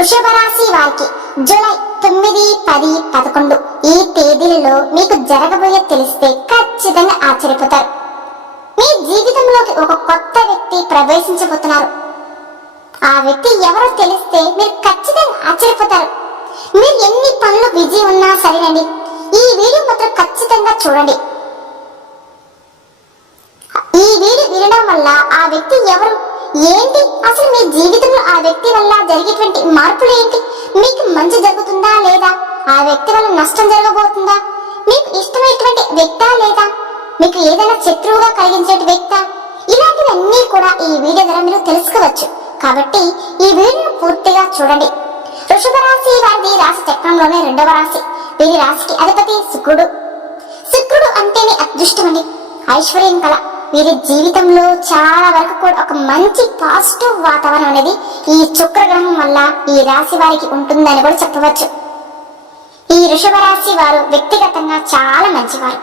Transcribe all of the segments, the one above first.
వృషభ రాశి వారికి జూలై తొమ్మిది పది పదకొండు ఈ తేదీలలో మీకు జరగబోయే తెలిస్తే ఖచ్చితంగా ఆశ్చర్యపోతారు. మీ జీవితంలోకి ఒక కొత్త వ్యక్తి ప్రవేశించబోతున్నారు. ఆ వ్యక్తి ఎవరో తెలిస్తే మీరు ఖచ్చితంగా ఆశ్చర్యపోతారు. మీరు ఎన్ని పనులు బిజీ ఉన్నా సరేనండి. ఈ వీడియో మాత్రం ఖచ్చితంగా చూడండి. ఈ వీడియో వినడం వల్ల ఆ వ్యక్తి ఎవరు ఏంటి? అసలు మీ జీవితంలో ఆ వ్యక్తి వల్ల జరిగేటువంటి మార్పులు ఏంటి? మీకు మంచి జరుగుతుందా లేదా? ఆ వ్యక్తి వల్ల నష్టం జరగబోతుందా? మీకు ఇష్టమైనటువంటి వ్యక్తా లేదా? మీకు ఏదైనా శత్రువుగా కలిగించే వ్యక్త? ఇలాంటివన్నీ కూడా ఈ వీడియో ద్వారా మీరు తెలుసుకోవచ్చు. కాబట్టి ఈ వీడియోను పూర్తిగా చూడండి. వృషభ రాశి వారిది రాశి చక్రంలోనే రెండవ రాశి. వీరి రాశికి అధిపతి శుక్రుడు. శుక్రుడు అంటేనే అదృష్టమని ఐశ్వర్యం కళ వీరి జీవితంలో చాలా వరకు కూడా ఒక మంచి పాజిటివ్ వాతావరణం అనేది ఈ శుక్రగ్రహం వల్ల ఈ రాశి వారికి ఉంటుందని కూడా చెప్పవచ్చు. ఈ వృషభ రాశి వారు వ్యక్తిగతంగా చాలా మంచివారు.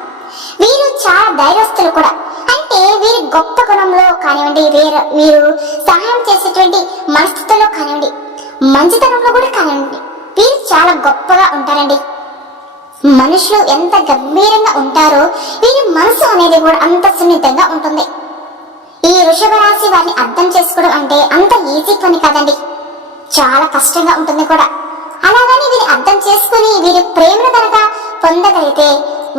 వీరు చాలా ధైర్యస్తులు కూడా. అంటే వీరి గొప్ప గుణంలో కానివ్వండి వీరు వీరు సహాయం చేసేటువంటి మనస్థితిలో కానివ్వండి మంచితనంలో కూడా కానివ్వండి వీరు చాలా గొప్పగా ఉంటారండి. మనుషులు ఎంత గంభీరంగా ఉంటారో వీరి మనసు అనేది కూడా అంత సున్నితంగా ఉంటుంది. ఈ వృషభ రాశి వారిని అర్థం చేసుకోవడం అంటే అంత ఈజీ పని కాదండి. చాలా కష్టంగా ఉంటుంది కూడా. అలాగని వీరిని అర్థం చేసుకుని వీరి ప్రేమను కనుక పొందగలిగితే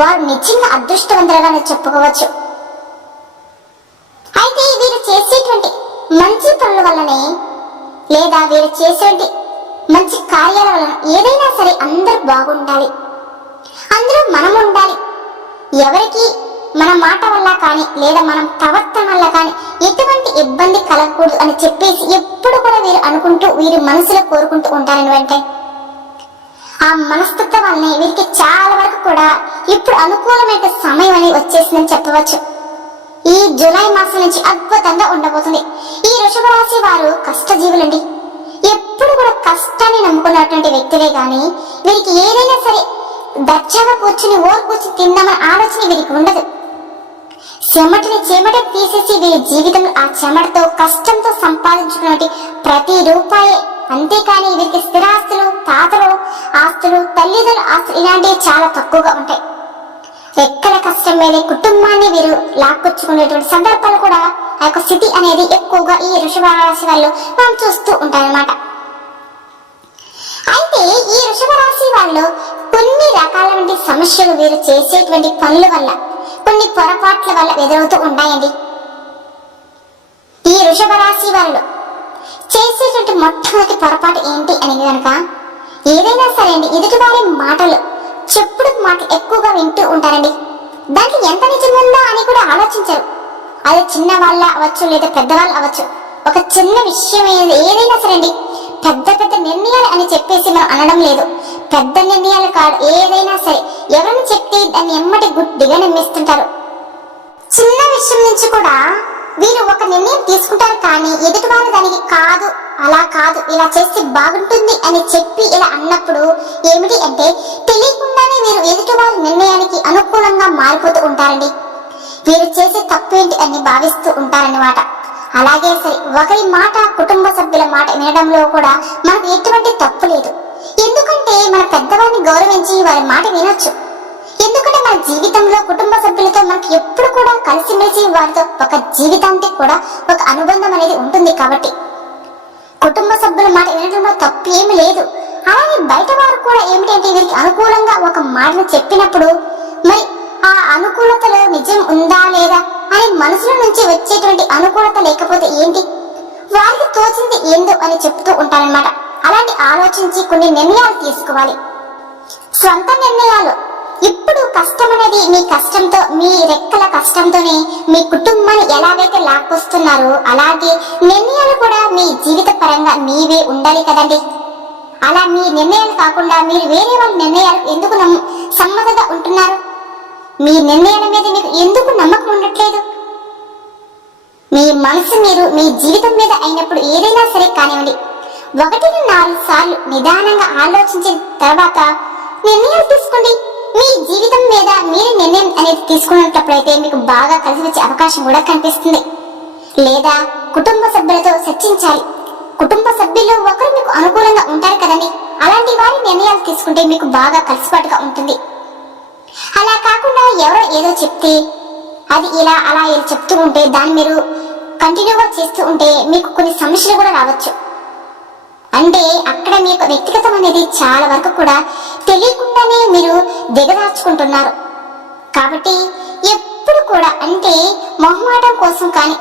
వారు నిజంగా అదృష్టవంతులుగా చెప్పుకోవచ్చు. అయితే వీరు చేసేటువంటి మంచి పనుల వల్లనే లేదా వీరు చేసేటువంటి మంచి కార్యాల వలన ఏదైనా సరే అందరూ బాగుండాలి. అందరూ మనం ఉండాలి ఎవరికి మన మాట వల్ల కానీ లేదా మనం ప్రవర్తన వల్ల కానీ ఎటువంటి ఇబ్బంది కలగకూడదు అని చెప్పేసి ఎప్పుడు కూడా వీరు అనుకుంటూ వీరి మనసులో కోరుకుంటూ ఉంటారని వెంటనే ఆ మనస్తత్వం వల్లనే వీరికి చాలా వరకు కూడా ఇప్పుడు అనుకూలమైన సమయం అని వచ్చేసిందని చెప్పవచ్చు. ఈ జూలై మాసం నుంచి అద్భుతంగా ఉండబోతుంది. ఈ వృషభ రాశి వారు కష్టజీవులండి. ఎప్పుడు కూడా కష్టాన్ని నమ్ముకున్నటువంటి వ్యక్తులే కానీ వీరికి ఏదైనా సరే దర్జాగా కూర్చుని ఓరు తిందామని ఆలోచన వీరికి ఉండదు. చెమటని చెమట తీసేసి వీరి జీవితంలో ఆ చెమటతో కష్టంతో సంపాదించుకున్నటువంటి ప్రతి రూపాయి. అంతేకాని వీరికి స్థిరాస్తులు తాతలు ఆస్తులు తల్లిదండ్రుల ఆస్తులు ఇలాంటివి చాలా తక్కువగా ఉంటాయి. ఎక్కడ కష్టం మీదే కుటుంబాన్ని వీరు లాక్కొచ్చుకునేటువంటి సందర్భాలు కూడా ఆ యొక్క స్థితి అనేది ఎక్కువగా ఈ ఋషభ రాశి వాళ్ళు మనం చూస్తూ ఉంటారన్నమాట. అయితే ఈ ఋషభ రాశి వాళ్ళు రకాలైన సమస్యలు వీరు చేసేటువంటి పనుల వల్ల కొన్ని పొరపాట్ల వల్ల ఎదురవుతూ ఉంటాయండి. ఈ వృషభ రాశి వాళ్ళు చేసేటువంటి మొట్టమొదటి పొరపాటు ఏంటి అనేది కనుక ఏదైనా సరే అండి ఎదుటివారి మాటలు చెప్పుడు మాటలు ఎక్కువగా వింటూ ఉంటారండి. దానికి ఎంత నిజం ఉందా అని కూడా ఆలోచించరు. అది చిన్న వాళ్ళ అవ్వచ్చు లేదా పెద్దవాళ్ళు అవ్వచ్చు. ఒక చిన్న విషయం ఏదైనా సరే అండి పెద్ద పెద్ద నిర్ణయాలు అని చెప్పేసి మనం అనడం లేదు. పెద్ద నిర్ణయాలు కాదు ఏదైనా సరే. ఎవరిని చెప్తే దాన్ని ఎమ్మటి గుడ్డిగా నమ్మేస్తుంటారు. చిన్న విషయం నుంచి కూడా వీరు ఒక నిర్ణయం తీసుకుంటారు కానీ ఎదుటి వారు దానికి కాదు అలా కాదు ఇలా చేస్తే బాగుంటుంది అని చెప్పి ఇలా అన్నప్పుడు ఏమిటి అంటే తెలియకుండానే వీరు ఎదుటి వారి నిర్ణయానికి అనుకూలంగా మారిపోతూ ఉంటారండి. వీరు చేసే తప్పేంటి అని భావిస్తూ ఉంటారన్నమాట. అలాగే సరే ఒకరి మాట కుటుంబ సభ్యుల మాట వినడంలో కూడా మనకు ఎటువంటి తప్పు లేదు. ఎందుకంటే మన పెద్దవారిని గౌరవించి వారి మాట వినొచ్చు. ఎందుకంటే మన జీవితంలో కుటుంబ సభ్యులతో మనకి ఎప్పుడు కూడా కలిసిమెలిసి వారితో ఒక జీవితానికి కూడా ఒక అనుబంధం అనేది ఉంటుంది కాబట్టి. కుటుంబ సభ్యుల మాట వినడంలో తప్పు ఏమి లేదు. అలాగే బయట వారు కూడా ఏమిటంటే వీరికి అనుకూలంగా ఒక మాటను చెప్పినప్పుడు మరి ఆ అనుకూలతలో నిజం ఉందా లేదా అని మనసులో నుంచి వచ్చేటువంటి అనుకూలత లేకపోతే ఏంటి? వారికి తోచింది ఏందో అని చెప్తూ ఉంటారన్నమాట. అలాంటి ఆలోచించి కొన్ని నిర్ణయాలు తీసుకోవాలి. సొంత నిర్ణయాలు. ఇప్పుడు కష్టం అనేది మీ కష్టంతో మీ రెక్కల కష్టంతోనే మీ కుటుంబాన్ని ఎలాగైతే లాక్కొస్తున్నారో అలాగే నిర్ణయాలు కూడా మీ జీవిత పరంగా మీవే ఉండాలి కదండి. అలా మీ నిర్ణయాలు కాకుండా మీరు వేరే వాళ్ళ నిర్ణయాలు ఎందుకు నమ్ము సమ్మతంగా ఉంటున్నారు? మీ నిర్ణయాల మీద మీకు ఎందుకు నమ్మకం ఉండట్లేదు? మీ మనసు మీరు మీ జీవితం మీద అయినప్పుడు ఏదైనా సరే కానివ్వండి. ఒకటి నాలుగు సార్లు నిదానంగా ఆలోచించిన తర్వాత నిర్ణయం తీసుకోండి. మీ జీవితం మీద మీరు నిర్ణయం అనేది తీసుకున్నప్పుడైతే మీకు బాగా కలిసి వచ్చే అవకాశం కూడా కనిపిస్తుంది. లేదా కుటుంబ సభ్యులతో చర్చించాలి. కుటుంబ సభ్యులు ఒకరు మీకు అనుకూలంగా ఉంటారు కదండి. అలాంటి వారి నిర్ణయాలు తీసుకుంటే మీకు బాగా కలిసిపాటుగా ఉంటుంది. అలా కాకుండా ఎవరో ఏదో చెప్తే అది ఇలా అలా ఇలా చెప్తూ ఉంటే దాన్ని మీరు కంటిన్యూగా చేస్తూ ఉంటే మీకు కొన్ని సమస్యలు కూడా రావచ్చు. అంటే అక్కడ మీ యొక్క వ్యక్తిగతం అనేది చాలా వరకు కూడా తెలియకుండానే మీరు దిగదార్చుకుంటున్నారు. కాబట్టి ఎప్పుడు కూడా అంటే మొహమాటం కోసం కానీ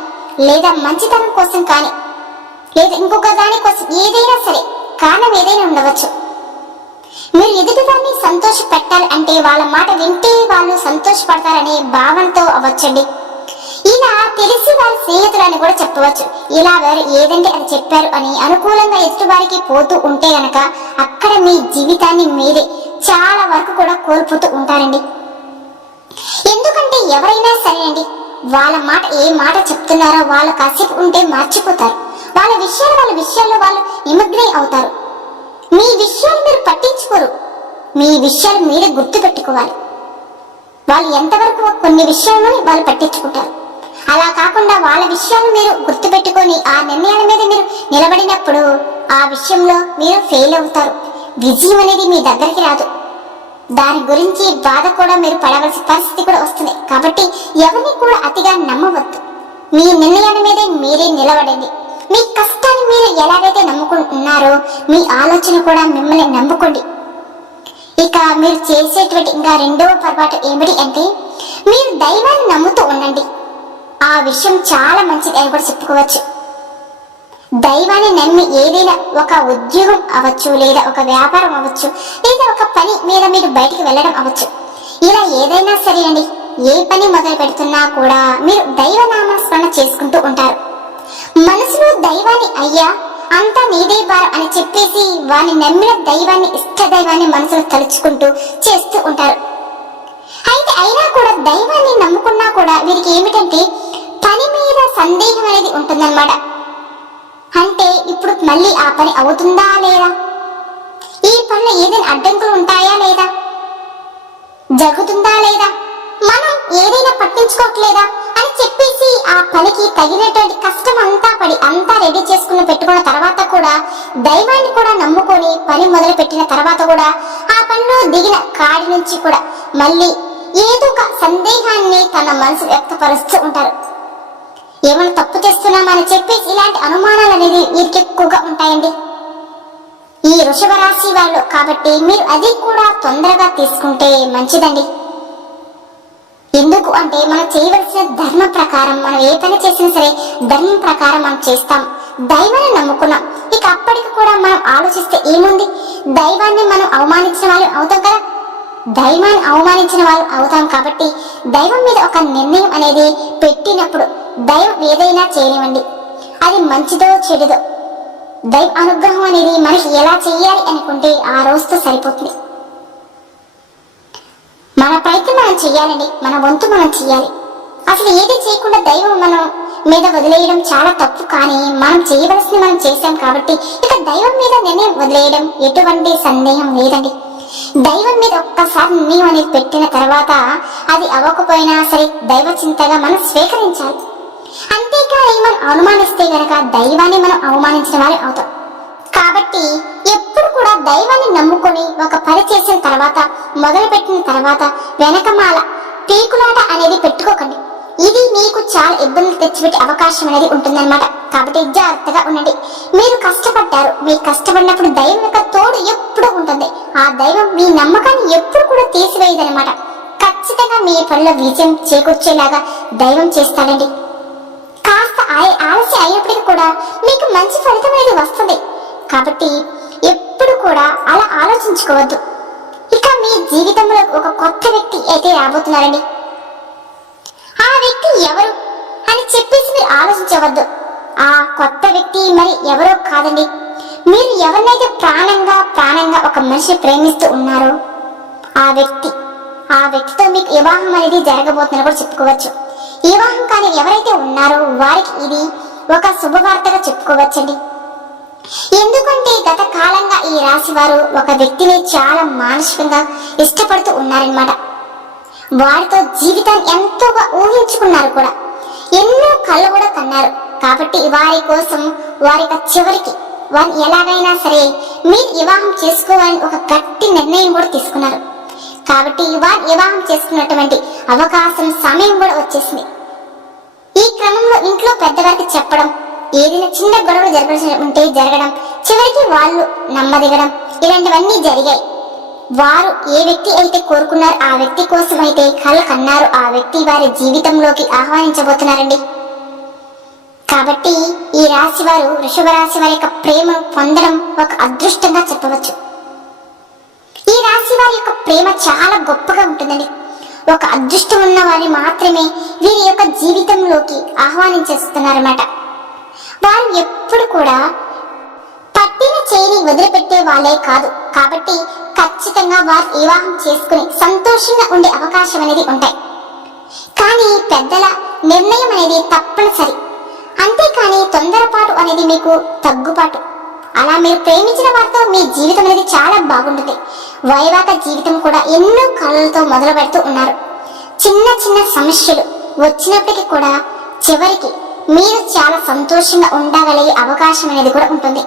లేదా మంచితనం కోసం కానీ లేదా ఇంకొక దాని కోసం ఏదైనా సరే కారణం ఏదైనా ఉండవచ్చు. మీరు ఎదుటిదాన్ని సంతోష పెట్టాలి అంటే వాళ్ళ మాట వింటే వాళ్ళు సంతోషపడతారనే భావనతో అవ్వచ్చండి. ఇలా తెలిసి వారి స్నేహితులని కూడా చెప్పవచ్చు. ఇలా వారు ఏదంటే అది చెప్పారు అని అనుకూలంగా ఎదుటి వారికి పోతూ ఉంటే గనక అక్కడ మీ జీవితాన్ని మీరే చాలా వరకు కూడా కోల్పోతూ ఉంటారండి. ఎందుకంటే ఎవరైనా సరే అండి వాళ్ళ మాట ఏ మాట చెప్తున్నారో వాళ్ళు కాసేపు ఉంటే మర్చిపోతారు. వాళ్ళ విషయాలు వాళ్ళ విషయాల్లో వాళ్ళు నిమగ్నై అవుతారు. మీ విషయాలు మీరు పట్టించుకోరు. మీ విషయాలు మీరే గుర్తు పెట్టుకోవాలి వాళ్ళు ఎంతవరకు కొన్ని విషయాలను వాళ్ళు పట్టించుకుంటారు. అలా కాకుండా వాళ్ళ విషయాలు మీరు గుర్తుపెట్టుకొని ఆ నిర్ణయాల మీద మీరు నిలబడినప్పుడు ఆ విషయంలో మీరు ఫెయిల్ అవుతారు. విజయం అనేది మీ దగ్గరికి రాదు. దాని గురించి బాధ కూడా మీరు పడవలసిన పరిస్థితి కూడా వస్తుంది. కాబట్టి ఎవరిని కూడా అతిగా నమ్మవద్దు. మీ నిర్ణయాల మీదే మీరే నిలబడండి. మీ కష్టాన్ని మీరు ఎలాగైతే నమ్ముకుంటున్నారో మీ ఆలోచన కూడా మిమ్మల్ని నమ్ముకోండి. ఇక మీరు చేసేటువంటి ఇంకా రెండవ పొరపాటు ఏమిటి అంటే మీరు దైవాన్ని నమ్ముతూ ఉండండి. ఆ విషయం చాలా మంచిది అని కూడా చెప్పుకోవచ్చు. దైవాన్ని నమ్మి ఏదైనా ఒక ఉద్యోగం అవ్వచ్చు లేదా ఒక వ్యాపారం అవ్వచ్చు లేదా ఒక పని మీద మీరు బయటికి వెళ్ళడం అవ్వచ్చు. ఇలా ఏదైనా సరే అండి ఏ పని మొదలు పెడుతున్నా కూడా మీరు దైవనామస్మరణ చేసుకుంటూ ఉంటారు. మనసులో దైవాన్ని అయ్యా అంతా నీదే భారం అని చెప్పేసి వాని నమ్మిన దైవాన్ని ఇష్ట దైవాన్ని మనసులో తలుచుకుంటూ చేస్తూ ఉంటారు. అయితే అయినా కూడా దైవాన్ని నమ్ముకున్నా కూడా వీరికి ఏమిటంటే పని మీద సందేహం అనేది ఉంటుందన్నమాట. అంటే ఇప్పుడు మళ్ళీ ఆ పని అవుతుందా లేదా? ఈ పనిలో ఏదైనా అడ్డంకులు ఉంటాయా లేదా? జరుగుతుందా లేదా? మనం ఏదైనా పట్టించుకోవట్లేదా? అని చెప్పేసి ఆ పనికి తగినటువంటి కష్టం అంతా పడి అంతా రెడీ చేసుకుని పెట్టుకున్న తర్వాత కూడా దైవాన్ని కూడా నమ్ముకొని పని మొదలు పెట్టిన తర్వాత కూడా ఆ పనిలో దిగిన కాడి నుంచి కూడా మళ్ళీ ఏదో ఒక సందేహాన్ని తన మనసు వ్యక్తపరుస్తూ ఉంటారు. ఏమైనా తప్పు చేస్తున్నామని చెప్పి ఇలాంటి అనుమానాలు అనేది వీరికి ఎక్కువగా ఉంటాయండి. ఈ వృషభ రాశి వాళ్ళు కాబట్టి మీరు అది కూడా తొందరగా తీసుకుంటే మంచిదండి. ఎందుకు అంటే మనం చేయవలసిన ధర్మ ప్రకారం మనం ఏ పని చేసినా సరే ధర్మం ప్రకారం మనం చేస్తాం. దైవాన్ని నమ్ముకున్నాం. ఇక అప్పటికి కూడా మనం ఆలోచిస్తే ఏముంది? దైవాన్ని మనం అవమానించిన వాళ్ళు అవుతాం కదా? దైవాన్ని అవమానించిన వాళ్ళు అవుతాం కాబట్టి దైవం మీద ఒక నిర్ణయం అనేది పెట్టినప్పుడు దైవం ఏదైనా చేయనివ్వండి. అది మంచిదో చెడుదో. దైవ అనుగ్రహం అనేది మనకి ఎలా చేయాలి అనుకుంటే ఆ రోజుతో సరిపోతుంది. మన ప్రయత్నం మనం చేయాలండి మన వంతు మనం చేయాలి అసలు ఏది చేయకుండా దైవం మనం మీద వదిలేయడం చాలా తప్పు. కానీ మనం చేయవలసింది మనం చేశాం కాబట్టి ఇక దైవం మీద నిర్ణయం వదిలేయడం ఎటువంటి సందేహం లేదండి. దైవం మీద ఒక్కసారి నిర్ణయం అనేది పెట్టిన తర్వాత అది అవ్వకపోయినా సరే దైవ చింతగా మనం స్వీకరించాలి. అంతేకాని మనం అనుమానిస్తే గనక దైవాన్ని మనం అవమానించిన వారి అవుతాం. కాబట్టి ఎప్పుడు కూడా దైవాన్ని నమ్ముకొని ఒక పని చేసిన తర్వాత మొదలు పెట్టిన తర్వాత వెనకమాల పీకులాట అనేది పెట్టుకోకండి. ఇది మీకు చాలా ఇబ్బందులు తెచ్చిపెట్టే అవకాశం అనేది ఉంటుందన్నమాట. కాబట్టి జాగ్రత్తగా ఉండండి. మీరు కష్టపడ్డారు మీరు కష్టపడినప్పుడు దైవం యొక్క తోడు ఎప్పుడు ఉంటుంది. ఆ దైవం మీ నమ్మకాన్ని ఎప్పుడు కూడా తీసివేయదనమాట ఖచ్చితంగా మీ పనిలో విజయం చేకూర్చేలాగా దైవం చేస్తాడండి. ఆలస్యం అయినప్పటికీ కూడా మీకు మంచి ఫలితం అనేది వస్తుంది. కాబట్టి ఎప్పుడు కూడా అలా ఆలోచించుకోవద్దు. ఇక మీ జీవితంలో ఒక కొత్త వ్యక్తి అయితే రాబోతున్నారండి. ఆ వ్యక్తి ఎవరు అని చెప్పేసి మీరు ఆలోచించవద్దు. ఆ కొత్త వ్యక్తి మరి ఎవరో కాదండి. మీరు ఎవరినైతే ప్రాణంగా ప్రాణంగా ఒక మనిషి ప్రేమిస్తూ ఉన్నారో ఆ వ్యక్తి ఆ వ్యక్తితో మీకు వివాహం అనేది జరగబోతుందని కూడా చెప్పుకోవచ్చు. వివాహం కానీ ఎవరైతే ఉన్నారో వారికి ఇది ఒక శుభవార్తగా చెప్పుకోవచ్చండి. ఎందుకంటే గత కాలంగా ఈ రాశి వారు ఒక వ్యక్తిని చాలా మానసికంగా ఇష్టపడుతూ ఉన్నారనమాట వారితో జీవితాన్ని ఎంతోగా ఊహించుకున్నారు కూడా. ఎన్నో కళ్ళు కూడా కన్నారు. కాబట్టి వారి కోసం వారి యొక్క చివరికి వారిని ఎలాగైనా సరే మీరు వివాహం చేసుకోవాలని ఒక గట్టి నిర్ణయం కూడా తీసుకున్నారు. కాబట్టి వారు వివాహం చేసుకున్నటువంటి అవకాశం సమయం కూడా వచ్చేసింది. ఈ క్రమంలో ఇంట్లో పెద్దవారికి చెప్పడం ఏదైనా చిన్న గొడవలు జరగాల్సి ఉంటే జరగడం చివరికి వాళ్ళు నమ్మదిగడం ఇలాంటివన్నీ జరిగాయి. వారు ఏ వ్యక్తి అయితే కోరుకున్నారు ఆ వ్యక్తి కోసం అయితే కళ్ళ కన్నారు. ఆ వ్యక్తి వారి జీవితంలోకి ఆహ్వానించబోతున్నారండి. కాబట్టి ఈ రాశి వారు వృషభ రాశి వారి యొక్క ప్రేమను పొందడం ఒక అదృష్టంగా చెప్పవచ్చు. వారి యొక్క ప్రేమ చాలా గొప్పగా ఉంటుందండి. ఒక అదృష్టం ఉన్న వారిని మాత్రమే వీరి యొక్క జీవితంలోకి ఆహ్వానించేస్తున్నారన్నమాట. వారు ఎప్పుడు కూడా పట్టిన చేయిని వదిలిపెట్టే వాళ్ళే కాదు. కాబట్టి ఖచ్చితంగా వారు వివాహం చేసుకుని సంతోషంగా ఉండే అవకాశం అనేది ఉంటాయి. కానీ పెద్దల నిర్ణయం అనేది తప్పనిసరి. అంతేకాని తొందరపాటు అనేది మీకు తగ్గుపాటు అలా మీరు ప్రేమించిన వారితో మీ జీవితం అనేది చాలా బాగుంటుంది. వైవాహిక జీవితం కూడా ఎన్నో కళలతో మొదలు పెడుతూ ఉన్నారు. చిన్న చిన్న సమస్యలు వచ్చినప్పటికీ కూడా చివరికి మీరు చాలా సంతోషంగా ఉండగలిగే అవకాశం అనేది కూడా ఉంటుంది.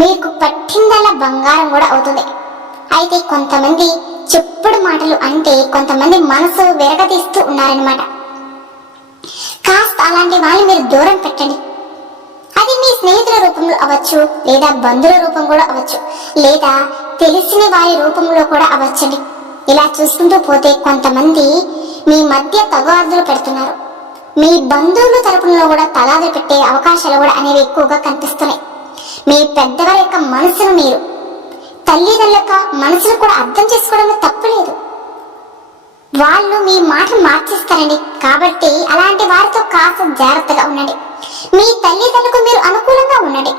మీకు పట్టిందల్లా బంగారం కూడా అవుతుంది. అయితే కొంతమంది చెప్పుడు మాటలు అంటే కొంతమంది మనసు విరగదీస్తూ ఉన్నారనమాట కాస్త అలాంటి వాళ్ళని మీరు దూరం పెట్టండి. అది మీ స్నేహితుల రూపంలో అవ్వచ్చు లేదా బంధువుల రూపం కూడా అవ్వచ్చు. లేదా తెలిసిన వారి రూపంలో కూడా అవ్వచ్చండి. ఇలా చూసుకుంటూ పోతే కొంతమంది మీ మధ్య తగాదులు పెడుతున్నారు. మీ బంధువుల తరపునలో కూడా తగాదులు పెట్టే అవకాశాలు కూడా అనేవి ఎక్కువగా కనిపిస్తున్నాయి. మీ పెద్దవారి యొక్క మనసును మీరు తల్లిదండ్రుల యొక్క మనసును కూడా అర్థం చేసుకోవడంలో తప్పులేదు వాళ్ళు మీ మాటలు మార్చేస్తారండి. కాబట్టి అలాంటి వారితో కాస్త జాగ్రత్తగా ఉండండి. మీ తల్లిదండ్రులకు మీరు అనుకూలంగా ఉండండి.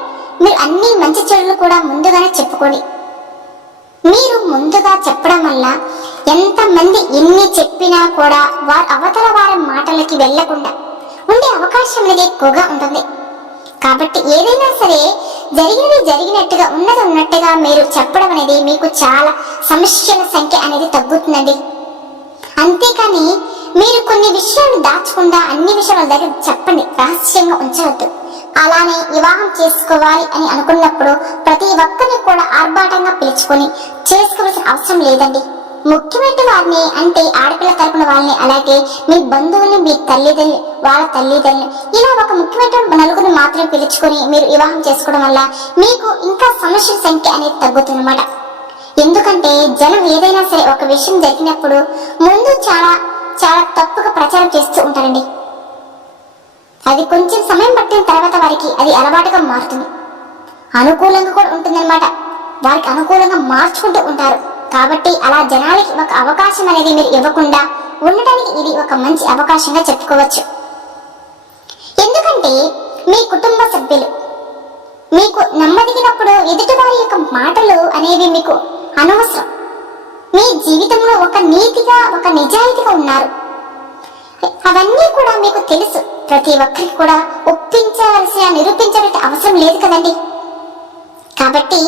మీరు అన్ని మంచి చెడులు కూడా ముందుగానే చెప్పుకోండి. మీరు ముందుగా చెప్పడం వల్ల ఎంతమంది ఎన్ని చెప్పినా కూడా వారి అవతల వారి మాటలకి వెళ్ళకుండా ఉండే అవకాశం అనేది ఎక్కువగా ఉంటుంది. కాబట్టి ఏదైనా సరే జరిగినది జరిగినట్టుగా ఉన్నది ఉన్నట్టుగా మీరు చెప్పడం అనేది మీకు చాలా సమస్యల సంఖ్య అనేది తగ్గుతుందండి. అంతేకాని మీరు కొన్ని విషయాలు దాచకుండా అన్ని విషయాల దగ్గర చెప్పండి. రహస్యంగా ఉంచవద్దు. అలానే వివాహం చేసుకోవాలి అని అనుకున్నప్పుడు ప్రతి ఒక్కరిని కూడా ఆర్భాటంగా పిలుచుకొని చేసుకోవాల్సిన అవసరం లేదండి. ముఖ్యమైన వారిని అంటే ఆడపిల్ల తరపున వాళ్ళని అలాగే మీ బంధువుల్ని మీ తల్లిదండ్రులు వాళ్ళ తల్లిదండ్రులు. ఇలా ఒక ముఖ్యమైన నలుగురిని మాత్రమే పిలుచుకొని మీరు వివాహం చేసుకోవడం వల్ల మీకు ఇంకా సమస్యల సంఖ్య అనేది తగ్గుతుందన్నమాట. ఎందుకంటే జనం ఏదైనా సరే ఒక విషయం జరిగినప్పుడు ముందు చాలా చాలా తప్పుగా ప్రచారం చేస్తూ ఉంటారండి. అది కొంచెం సమయం పట్టిన తర్వాత వారికి అది అలవాటుగా మారుతుంది. అనుకూలంగా కూడా ఉంటుందన్నమాట. వారికి అనుకూలంగా మార్చుకుంటూ ఉంటారు. కాబట్టి అలా జనాలకి ఒక అవకాశం అనేది మీరు ఇవ్వకుండా ఉండటానికి ఇది ఒక మంచి అవకాశంగా చెప్పుకోవచ్చు. ఎందుకంటే మీ కుటుంబ సభ్యులు మీకు నమ్మదిగినప్పుడు ఎదుటివారి యొక్క మాటలు అనేవి మీకు అనవసరం. మీ జీవితంలో ఒక నీతిగా ఒక నిజాయితీగా ఉన్నారు. అవన్నీ కూడా మీకు తెలుసు. ప్రతి ఒక్కరికి కూడా ఒప్పించవలసిన నిరూపించవలసిన అవసరం లేదు కదండి. కాబట్టి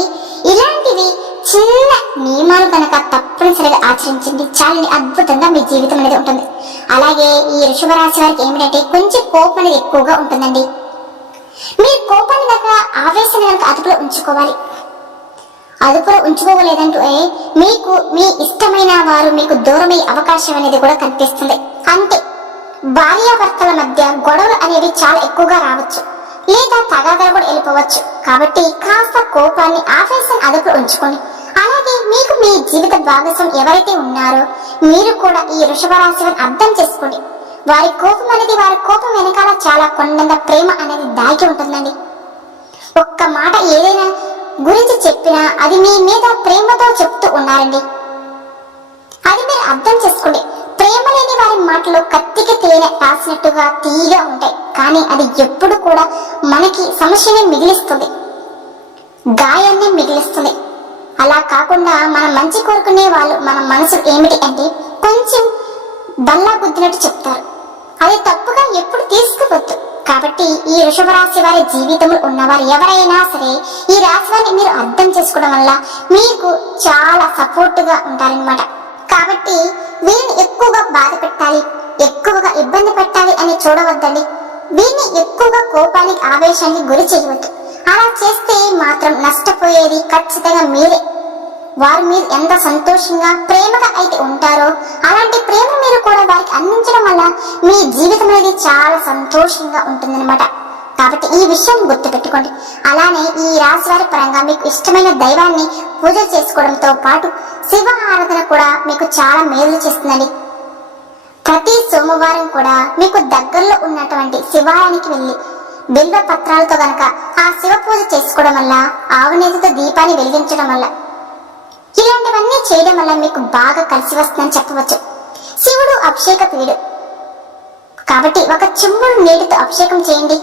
ఇలాంటివి చిన్న నియమాలు కనుక తప్పనిసరిగా ఆచరించండి. చాలా అద్భుతంగా మీ జీవితం అనేది ఉంటుంది. అలాగే ఈ వృషభ రాశి వారికి ఏమిటంటే కొంచెం కోపం అనేది ఎక్కువగా ఉంటుందండి. మీరు కోపాన్ని కనుక ఆవేశాన్ని కనుక అదుపులో ఉంచుకోవాలి. అదుపులో ఉంచుకోలేదంటూ మీకు మీ ఇష్టమైన వారు మీకు దూరమయ్యే అవకాశం అనేది కూడా కనిపిస్తుంది. అంతే భార్యాభర్తల మధ్య గొడవలు అనేవి చాలా ఎక్కువగా రావచ్చు. లేదా తగాదాలు కూడా వెళ్ళిపోవచ్చు. కాబట్టి కాస్త కోపాన్ని ఆవేశం అదుపులో ఉంచుకొని అలాగే మీకు మీ జీవిత భాగస్వామి ఎవరైతే ఉన్నారో మీరు కూడా ఈ వృషభ అర్థం చేసుకోండి వారి కోపం అనేది వారి కోపం వెనకాల చాలా కొండంత ప్రేమ అనేది దాగి ఉంటుందండి. ఒక్క మాట ఏదైనా గురించి చెప్పినా అది మీ మీద ప్రేమతో చెప్తూ ఉన్నారండి. అది మీరు అర్థం చేసుకోండి ప్రేమ లేని వారి మాటలు కత్తికి తేనె రాసినట్టుగా తీయగా ఉంటాయి. కానీ అది ఎప్పుడు కూడా మనకి సమస్యని మిగిలిస్తుంది. గాయాన్ని మిగిలిస్తుంది. అలా కాకుండా మనం మంచి కోరుకునే వాళ్ళు మన మనసు ఏమిటి అంటే కొంచెం బల్లా గుద్దినట్టు చెప్తారు. అది తప్పుగా ఎప్పుడు తీసుకోవద్దు. కాబట్టి ఈ వృషభ రాశి వారి జీవితంలో ఉన్నవారు ఎవరైనా సరే ఈ రాశి వారిని మీరు అర్థం చేసుకోవడం వల్ల మీకు చాలా సపోర్ట్గా ఉంటారనమాట కాబట్టి వీరిని ఎక్కువగా బాధ పెట్టాలి ఎక్కువగా ఇబ్బంది పెట్టాలి అని చూడవద్దండి. వీరిని ఎక్కువగా కోపానికి ఆవేశానికి గురి చేయవద్దు. అలా చేస్తే మాత్రం నష్టపోయేది ఖచ్చితంగా మీరే. వారు మీరు ఎంత సంతోషంగా ప్రేమగా అయితే ఉంటారో అలాంటి ప్రేమ మీరు కూడా వారికి అందించడం వల్ల మీ జీవితం అనేది చాలా సంతోషంగా ఉంటుందన్నమాట. కాబట్టి ఈ విషయం గుర్తుపెట్టుకోండి. అలానే ఈ రాశి వారి పరంగా మీకు ఇష్టమైన దైవాన్ని పూజ చేసుకోవడంతో పాటు శివ ఆరాధన కూడా మీకు చాలా మేలు చేస్తుందండి. ప్రతి సోమవారం కూడా మీకు దగ్గరలో ఉన్నటువంటి శివాలయానికి వెళ్ళి బిల్వ పత్రాలతో గనక ఆ శివ పూజ చేసుకోవడం వల్ల ఆవునేతితో దీపాన్ని వెలిగించడం వల్ల చేయడం వల్ల మీకు బాగా కలిసి వస్తుందని చెప్పవచ్చు. శివుడు అభిషేక ప్రియుడు కాబట్టి ఒక చిమ్ముడు నీటితో అభిషేకం చేయండి.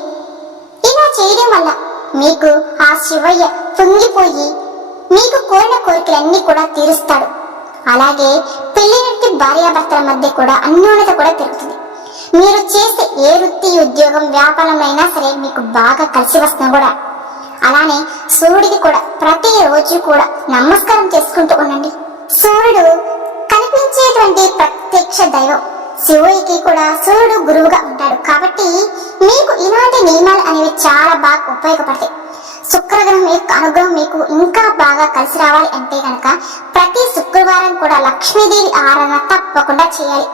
ఇలా చేయడం వల్ల మీకు ఆ శివయ్య పొంగిపోయి మీకు కోరిన కోరికలన్నీ కూడా తీరుస్తాడు. అలాగే పెళ్ళినట్టి భార్యాభర్తల మధ్య కూడా అన్యోన్యత కూడా పెరుగుతుంది. మీరు చేసే ఏ వృత్తి ఉద్యోగం వ్యాపారమైనా సరే మీకు బాగా కలిసి వస్తుంది కూడా. అలానే సూర్యుడికి కూడా ప్రతి రోజు కూడా నమస్కారం చేసుకుంటూ ఉండండి. సూర్యుడు కనిపించేటువంటి ప్రత్యక్ష దైవం. శివుడికి కూడా సూర్యుడు గురువుగా ఉంటాడు. కాబట్టి మీకు ఇలాంటి నియమాలు అనేవి చాలా బాగా ఉపయోగపడతాయి. శుక్రగ్రహం యొక్క అనుగ్రహం మీకు ఇంకా బాగా కలిసి రావాలి అంటే కనుక ప్రతి శుక్రవారం కూడా లక్ష్మీదేవి ఆరాధన తప్పకుండా చేయాలి.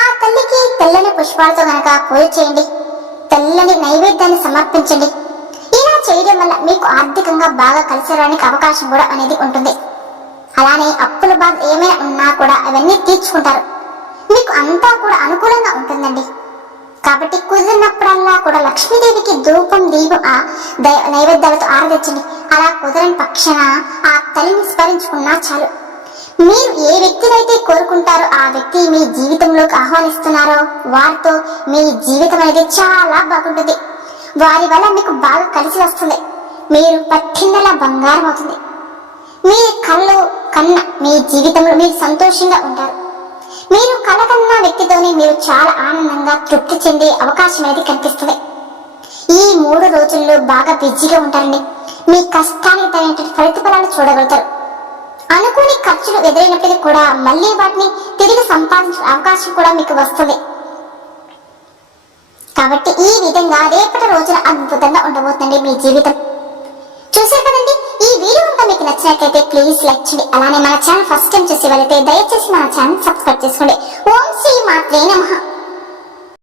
ఆ తల్లికి తెల్లని పుష్పాలతో కనుక పూజ చేయండి. తెల్లని నైవేద్యాన్ని సమర్పించండి. ఇలా చేయడం వల్ల మీకు ఆర్థికంగా బాగా కలిసి రావడానికి అవకాశం కూడా అనేది ఉంటుంది. అలానే అప్పుల బాధ ఏమైనా ఉన్నా కూడా అవన్నీ తీర్చుకుంటారు. మీకు అంతా కూడా అనుకూలంగా ఉంటుందండి. కాబట్టి కుదిరినప్పుడల్లా కూడా లక్ష్మీదేవికి ధూపం దీపం ఆ దై- నైవేద్యాలతో ఆరదించండి అలా కుదరని పక్షాన ఆ తల్లిని స్మరించుకున్నా చాలు. మీరు ఏ వ్యక్తినైతే కోరుకుంటారో ఆ వ్యక్తి మీ జీవితంలోకి ఆహ్వానిస్తున్నారో వారితో మీ జీవితం అనేది చాలా బాగుంటుంది. వారి వల్ల మీకు బాగా కలిసి వస్తుంది. మీరు పట్టిందలా బంగారం అవుతుంది. మీ కళ్ళు కన్న మీ జీవితంలో మీరు సంతోషంగా ఉంటారు. మీరు కలకన్న వ్యక్తితోనే మీరు చాలా ఆనందంగా తృప్తి చెందే అవకాశం అనేది కనిపిస్తుంది. ఈ మూడు రోజుల్లో బాగా బిజీగా ఉంటారండి. మీ కష్టానికి తగినటువంటి ఫలితఫలాలు చూడగలుగుతారు. అనుకోని ఖర్చులు ఎదురైనప్పటికీ కూడా మళ్ళీ వాటిని తిరిగి సంపాదించే అవకాశం కూడా మీకు వస్తుంది. కాబట్టి ఈ విధంగా రేపటి రోజున అద్భుతంగా ఉండబోతుంది మీ జీవితం. చూసారు కదండి? ఈ వీడియో కనుక మీకు నచ్చినట్లయితే ప్లీజ్ లైక్ చేయండి. అలానే మన ఛానల్ ఫస్ట్ టైం చూసి వెళితే దయచేసి మన ఛానల్ సబ్స్క్రైబ్ చేసుకోండి. ఓం శ్రీ మాత్రే నమః.